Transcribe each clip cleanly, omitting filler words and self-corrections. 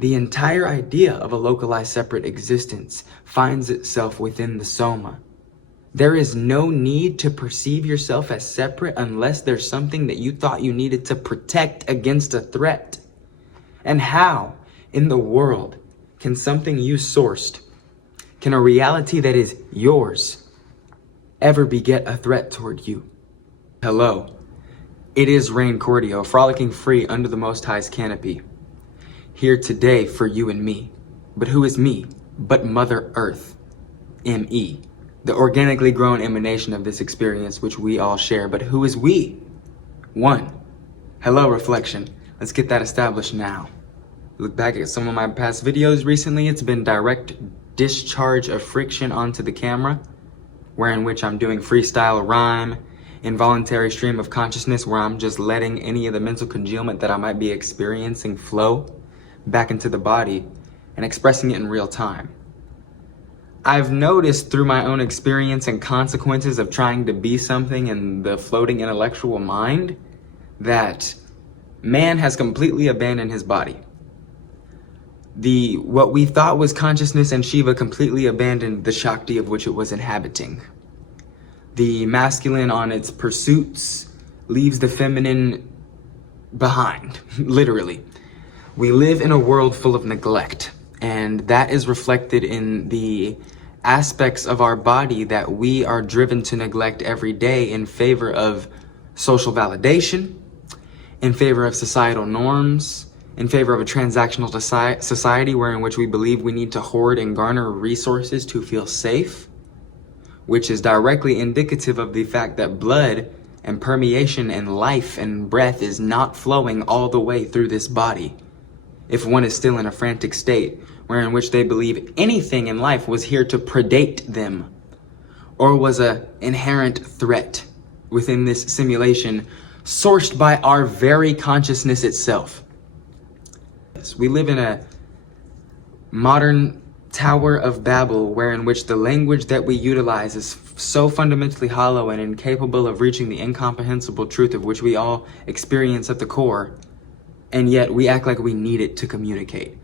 The entire idea of a localized separate existence finds itself within the soma. There is no need to perceive yourself as separate unless there's something that you thought you needed to protect against a threat. And how in the world can something you sourced, can a reality that is yours, ever beget a threat toward you? Hello, it is Rain Cordio, frolicking free under the Most High's canopy, here today for you and me. But who is me but Mother Earth, M.E., the organically grown emanation of this experience which we all share? But who is we? One. Hello, reflection. Let's get that established now. Look back at some of my past videos recently. It's been direct discharge of friction onto the camera, wherein which I'm doing freestyle rhyme, involuntary stream of consciousness, where I'm just letting any of the mental congealment that I might be experiencing flow back into the body and expressing it in real time. I've noticed through my own experience and consequences of trying to be something in the floating intellectual mind that man has completely abandoned his body. What we thought was consciousness and Shiva completely abandoned the Shakti of which it was inhabiting. The masculine on its pursuits leaves the feminine behind, literally. We live in a world full of neglect, and that is reflected in the aspects of our body that we are driven to neglect every day in favor of social validation, in favor of societal norms, in favor of a transactional society wherein which we believe we need to hoard and garner resources to feel safe, which is directly indicative of the fact that blood and permeation and life and breath is not flowing all the way through this body if one is still in a frantic state wherein which they believe anything in life was here to predate them or was an inherent threat within this simulation sourced by our very consciousness itself. We live in a modern Tower of Babel wherein which the language that we utilize is so fundamentally hollow and incapable of reaching the incomprehensible truth of which we all experience at the core, and yet we act like we need it to communicate.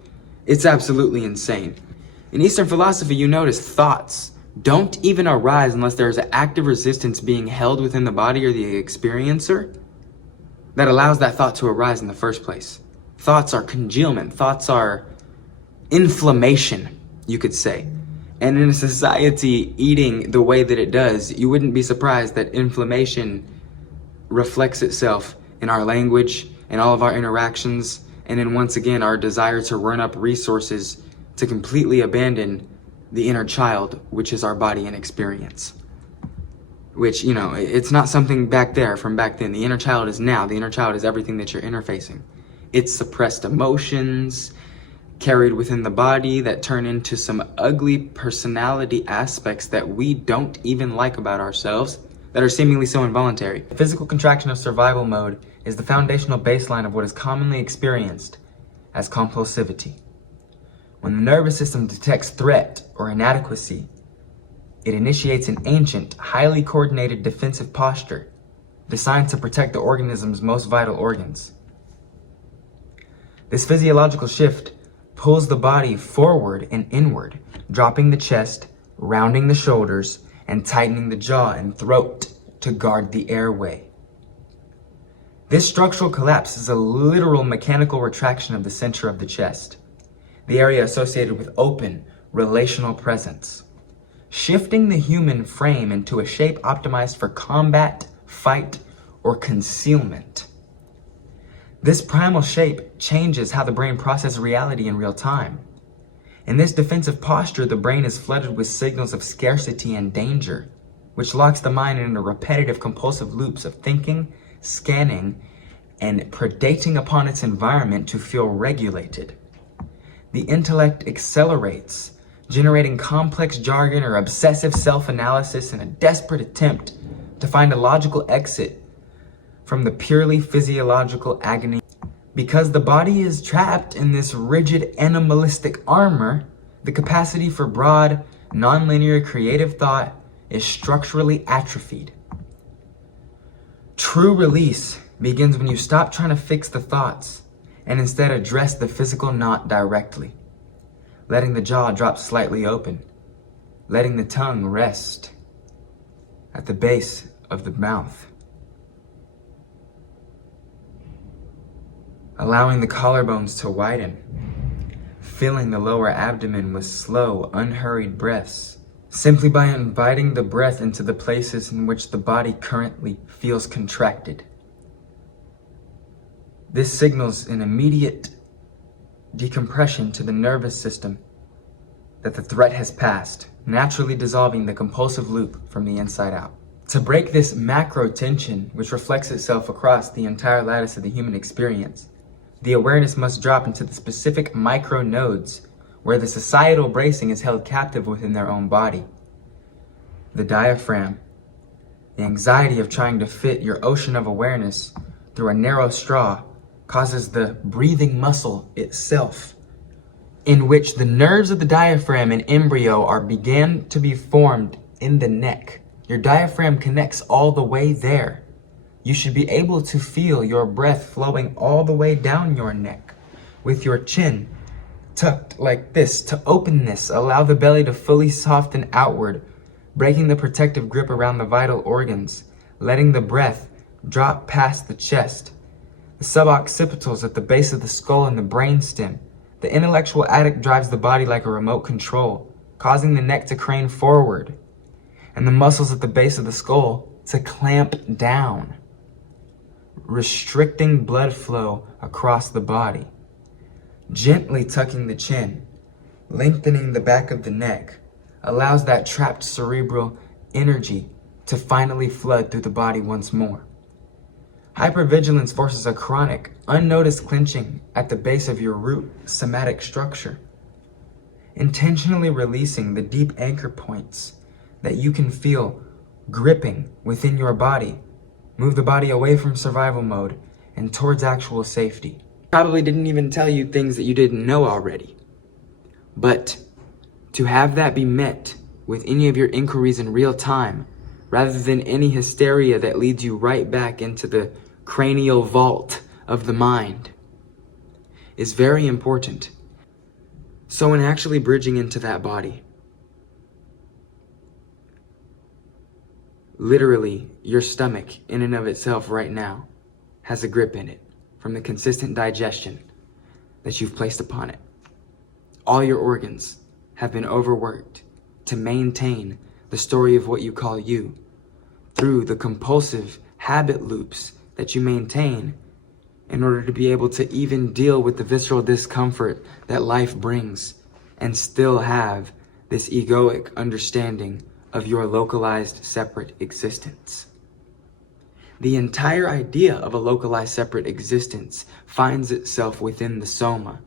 It's absolutely insane. In Eastern philosophy, you notice thoughts don't even arise unless there is an active resistance being held within the body or the experiencer that allows that thought to arise in the first place. Thoughts are congealment. Thoughts are inflammation, you could say. And in a society eating the way that it does, you wouldn't be surprised that inflammation reflects itself in our language and all of our interactions, and then once again our desire to run up resources to completely abandon the inner child, which is our body and experience. Which, you know, it's not something back there from back then. The inner child is now. The inner child is everything that you're interfacing. It's suppressed emotions carried within the body that turn into some ugly personality aspects that we don't even like about ourselves that are seemingly so involuntary. The physical contraction of survival mode is the foundational baseline of what is commonly experienced as compulsivity. When the nervous system detects threat or inadequacy, it initiates an ancient, highly coordinated defensive posture designed to protect the organism's most vital organs. This physiological shift pulls the body forward and inward, dropping the chest, rounding the shoulders, and tightening the jaw and throat to guard the airway. This structural collapse is a literal mechanical retraction of the center of the chest, the area associated with open, relational presence, shifting the human frame into a shape optimized for combat, fight, or concealment. This primal shape changes how the brain processes reality in real time. In this defensive posture, the brain is flooded with signals of scarcity and danger, which locks the mind into repetitive compulsive loops of thinking, scanning, and predating upon its environment to feel regulated. The intellect accelerates, generating complex jargon or obsessive self-analysis in a desperate attempt to find a logical exit from the purely physiological agony. Because the body is trapped in this rigid animalistic armor, the capacity for broad, nonlinear creative thought is structurally atrophied. True release begins when you stop trying to fix the thoughts and instead address the physical knot directly, letting the jaw drop slightly open, letting the tongue rest at the base of the mouth, allowing the collarbones to widen, filling the lower abdomen with slow, unhurried breaths, simply by inviting the breath into the places in which the body currently feels contracted. This signals an immediate decompression to the nervous system that the threat has passed, naturally dissolving the compulsive loop from the inside out. To break this macro tension, which reflects itself across the entire lattice of the human experience, the awareness must drop into the specific micro nodes where the societal bracing is held captive within their own body. The diaphragm, the anxiety of trying to fit your ocean of awareness through a narrow straw, causes the breathing muscle itself, in which the nerves of the diaphragm in embryo are began to be formed in the neck. Your diaphragm connects all the way there. You should be able to feel your breath flowing all the way down your neck, with your chin tucked like this. To open this, allow the belly to fully soften outward, breaking the protective grip around the vital organs, letting the breath drop past the chest, the suboccipitals at the base of the skull and the brainstem. The intellectual addict drives the body like a remote control, causing the neck to crane forward, and the muscles at the base of the skull to clamp down, restricting blood flow across the body. Gently tucking the chin, lengthening the back of the neck, allows that trapped cerebral energy to finally flood through the body once more. Hypervigilance forces a chronic, unnoticed clenching at the base of your root somatic structure, intentionally releasing the deep anchor points that you can feel gripping within your body. Move the body away from survival mode and towards actual safety. Probably didn't even tell you things that you didn't know already. But to have that be met with any of your inquiries in real time, rather than any hysteria that leads you right back into the cranial vault of the mind, is very important. So in actually bridging into that body, literally your stomach in and of itself right now has a grip in it from the consistent digestion that you've placed upon it. All your organs have been overworked to maintain the story of what you call you through the compulsive habit loops that you maintain in order to be able to even deal with the visceral discomfort that life brings and still have this egoic understanding of your localized separate existence. The entire idea of a localized separate existence finds itself within the soma.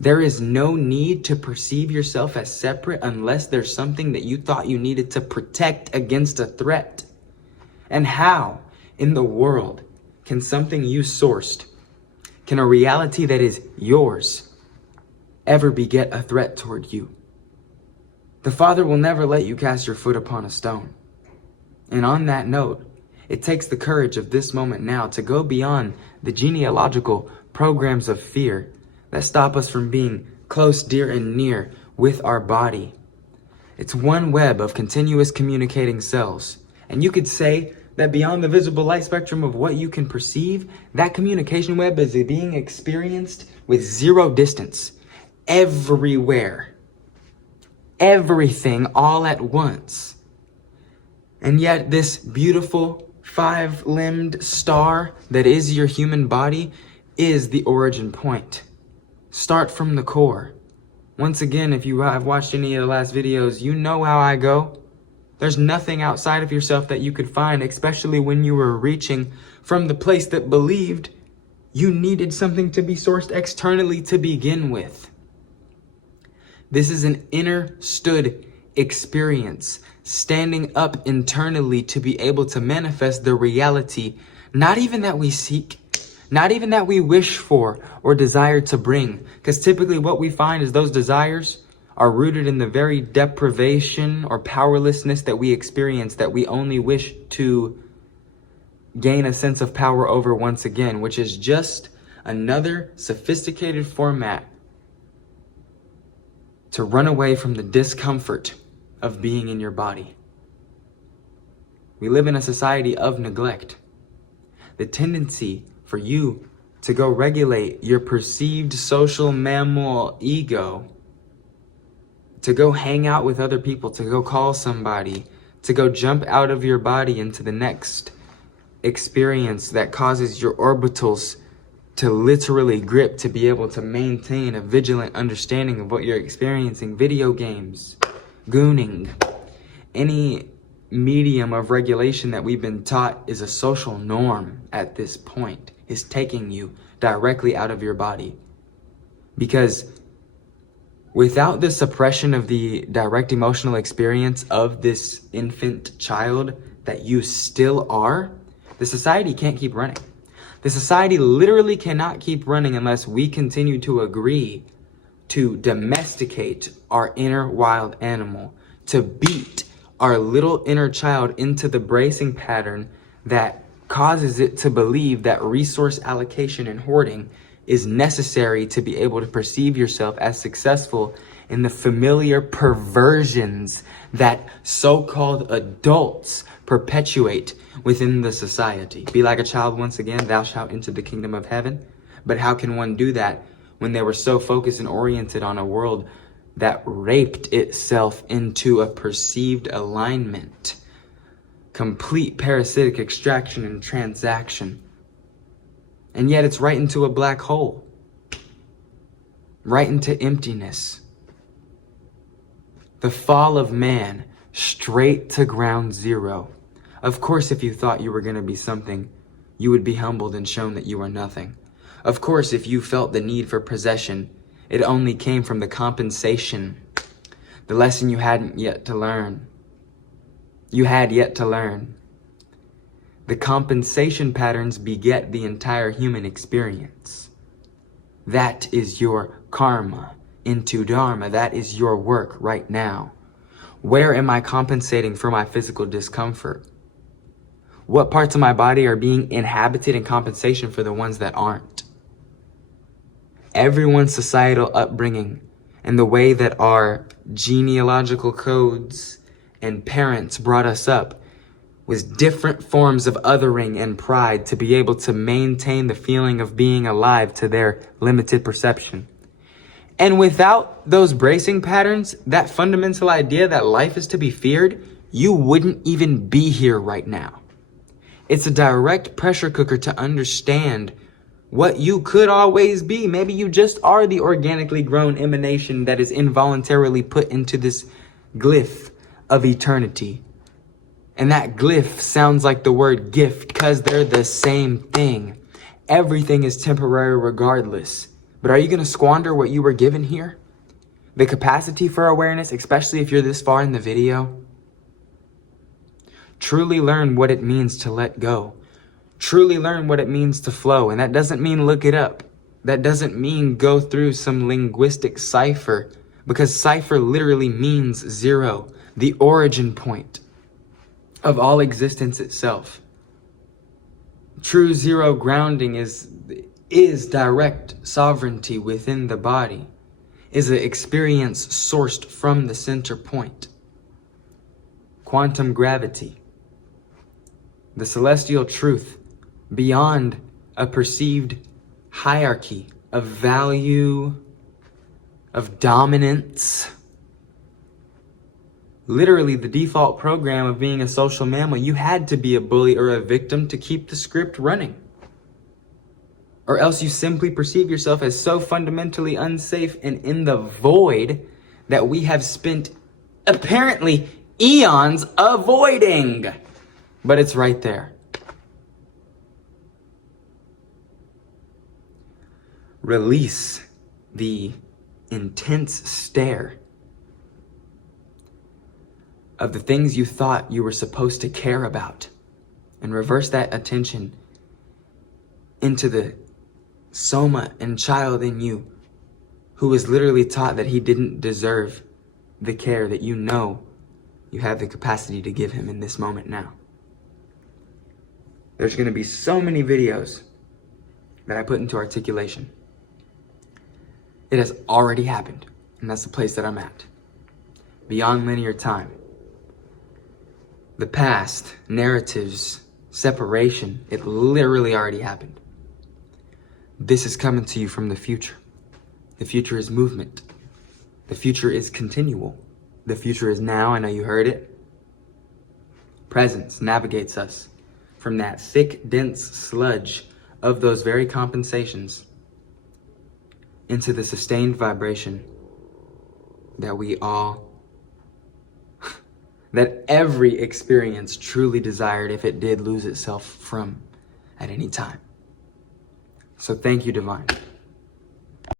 There is no need to perceive yourself as separate unless there's something that you thought you needed to protect against a threat. And how in the world can something you sourced, can a reality that is yours, ever beget a threat toward you? The Father will never let you cast your foot upon a stone. And on that note, it takes the courage of this moment now to go beyond the genealogical programs of fear that stop us from being close, dear, and near with our body. It's one web of continuous communicating cells. And you could say that beyond the visible light spectrum of what you can perceive, that communication web is being experienced with zero distance, everywhere. Everything all at once. And yet this beautiful five-limbed star that is your human body is the origin point. Start from the core. Once again, if you have watched any of the last videos, you know how I go. There's nothing outside of yourself that you could find, especially when you were reaching from the place that believed you needed something to be sourced externally to begin with. This is an inner-stood experience, standing up internally to be able to manifest the reality, not even that we seek, not even that we wish for or desire to bring. Because typically what we find is those desires are rooted in the very deprivation or powerlessness that we experience, that we only wish to gain a sense of power over once again, which is just another sophisticated format to run away from the discomfort of being in your body. We live in a society of neglect. The tendency for you to go regulate your perceived social mammal ego, to go hang out with other people, to go call somebody, to go jump out of your body into the next experience that causes your orbitals to literally grip to be able to maintain a vigilant understanding of what you're experiencing. Video games, gooning, any medium of regulation that we've been taught is a social norm at this point is taking you directly out of your body. Because without the suppression of the direct emotional experience of this infant child that you still are, the society can't keep running. The society literally cannot keep running unless we continue to agree to domesticate our inner wild animal, to beat our little inner child into the bracing pattern that causes it to believe that resource allocation and hoarding is necessary to be able to perceive yourself as successful in the familiar perversions that so-called adults perpetuate within the society. Be like a child once again, thou shalt enter the kingdom of heaven. But how can one do that when they were so focused and oriented on a world that raped itself into a perceived alignment? Complete parasitic extraction and transaction. And yet it's right into a black hole. Right into emptiness. The fall of man, straight to ground zero. Of course, if you thought you were going to be something, you would be humbled and shown that you are nothing. Of course, if you felt the need for possession, it only came from the compensation, the lesson you hadn't yet to learn. You had yet to learn. The compensation patterns beget the entire human experience. That is your karma into dharma. That is your work right now. Where am I compensating for my physical discomfort? What parts of my body are being inhabited in compensation for the ones that aren't? Everyone's societal upbringing and the way that our genealogical codes and parents brought us up was different forms of othering and pride to be able to maintain the feeling of being alive to their limited perception. And without those bracing patterns, that fundamental idea that life is to be feared, you wouldn't even be here right now. It's a direct pressure cooker to understand what you could always be. Maybe you just are the organically grown emanation that is involuntarily put into this glyph of eternity. And that glyph sounds like the word gift because they're the same thing. Everything is temporary regardless. But are you going to squander what you were given here? The capacity for awareness, especially if you're this far in the video? Truly learn what it means to let go. Truly learn what it means to flow. And that doesn't mean look it up. That doesn't mean go through some linguistic cipher. Because cipher literally means zero. The origin point of all existence itself. True zero grounding is direct sovereignty within the body. Is an experience sourced from the center point. Quantum gravity. The celestial truth beyond a perceived hierarchy of value, of dominance. Literally the default program of being a social mammal, you had to be a bully or a victim to keep the script running. Or else you simply perceive yourself as so fundamentally unsafe and in the void that we have spent apparently eons avoiding. But it's right there. Release the intense stare of the things you thought you were supposed to care about and reverse that attention into the soma and child in you who was literally taught that he didn't deserve the care that you know you have the capacity to give him in this moment now. There's going to be so many videos that I put into articulation. It has already happened, and that's the place that I'm at. Beyond linear time. The past, narratives, separation, it literally already happened. This is coming to you from the future. The future is movement. The future is continual. The future is now, I know you heard it. Presence navigates us from that thick, dense sludge of those very compensations into the sustained vibration that we all, that every experience truly desired if it did lose itself from at any time. So thank you, Divine.